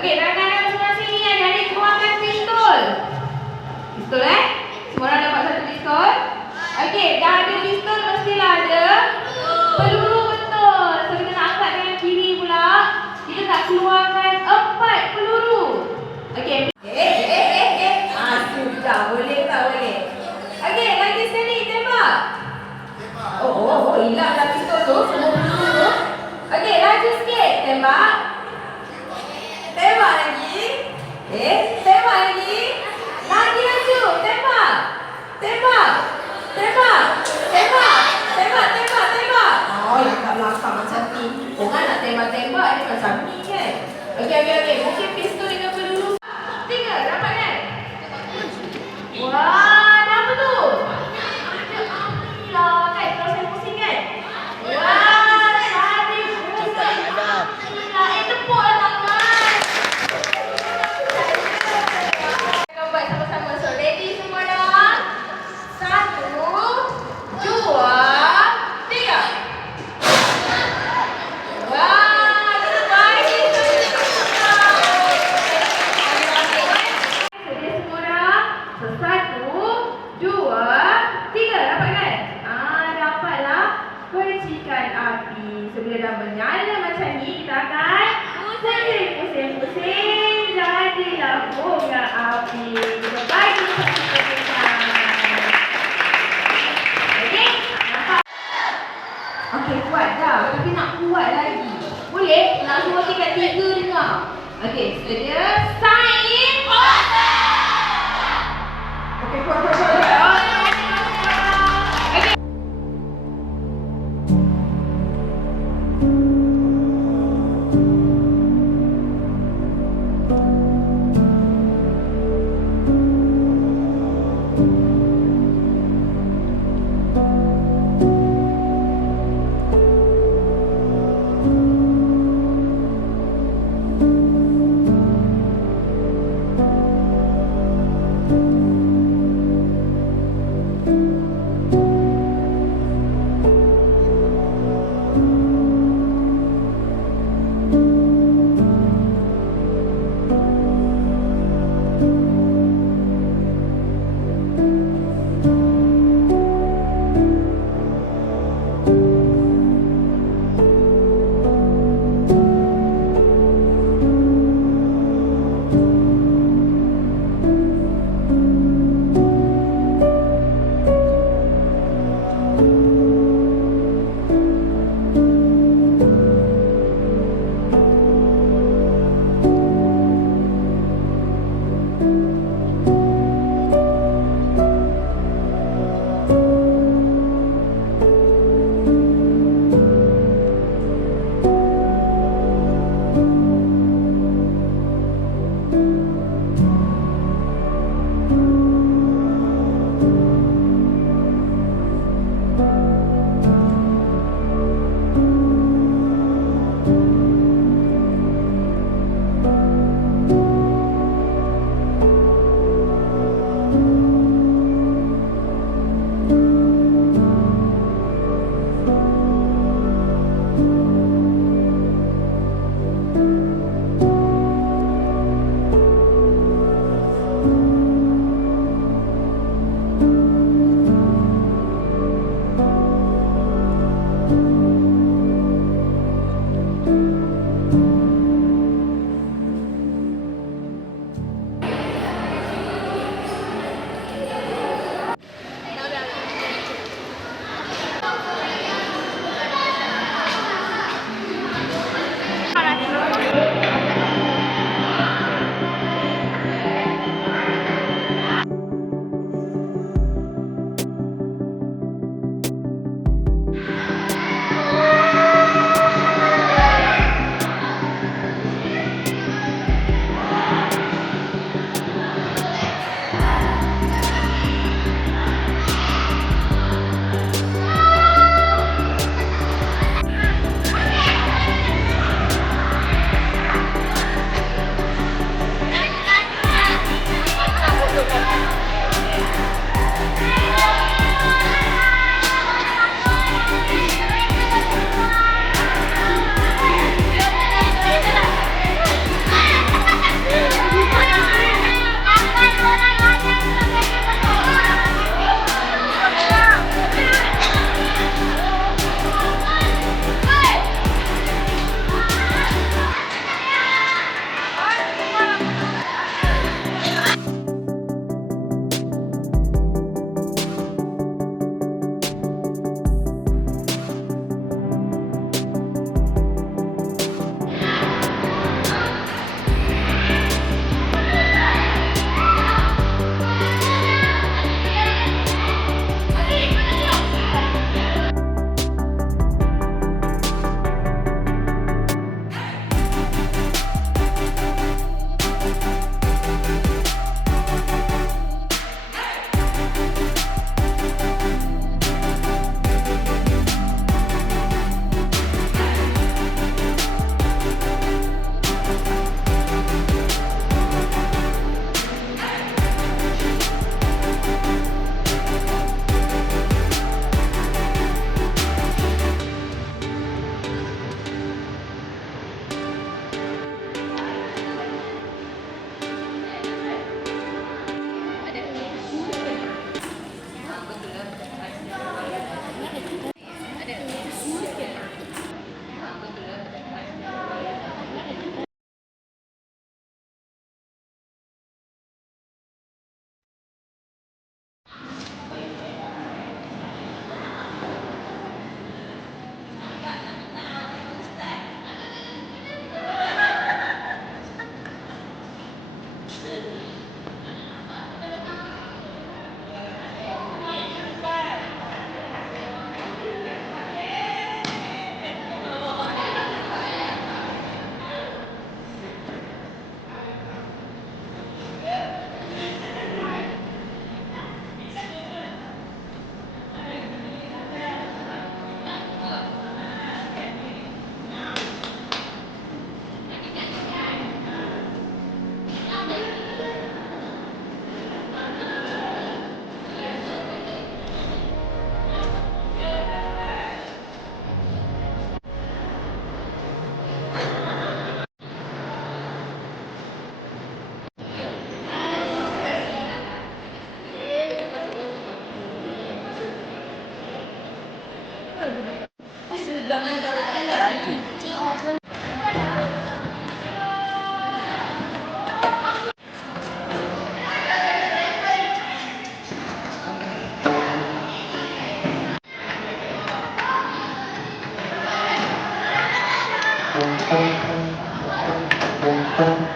Okey, tangan masing-masing ni adik-adik keluarkan pistol. Pistol Semua orang dapat satu pistol. Okey, dah ada pistol mestilah ada peluru, betul. So kita nak angkat dengan kiri pula. Kita nak keluarkan 4 peluru. Okey. Sudah. Boleh tak boleh? Okey, lagi sekali tembak. Oh, hilang dah pistol tu. Semua peluru tu. Okey, laju sikit. Tembak. Tembak lagi. Tembak lagi. Lagi laju. Tembak. Tembak. Tembak. Tembak. Tembak, tembak, tembak. Oh, yang kat belakang macam ni. Orang nak tembak-tembak ni macam ni kan. Okey. Mungkin pistol dengan peluru. 3, dapat kan? Wah, ada apa tu? Ada api lah kan. Kalau saya pusing kan? Wah, ada pusing. Tepuk lah tangan. Kita buat sama-sama. So, ready semua dah? 1, 2, 3. Wah, terbaik. Sedia semua dah? So, 1, 2, 3. Dapat kan? Dapatlah percikan api. So, bila dah menyala macam ni, kita akan pusing-pusing. Jadilah bunga api. Kita bagi satu percikan. Okey? Nampak? Okey, kuat dah. Tapi nak kuat lagi. Boleh? Nak suruh tingkat 3 dengar. Okey, sedia. Sign. Okey, kuat.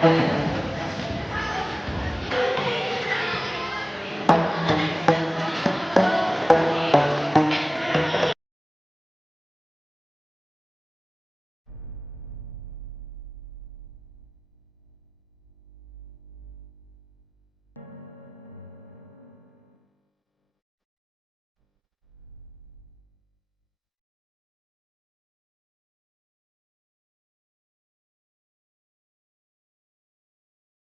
Okay.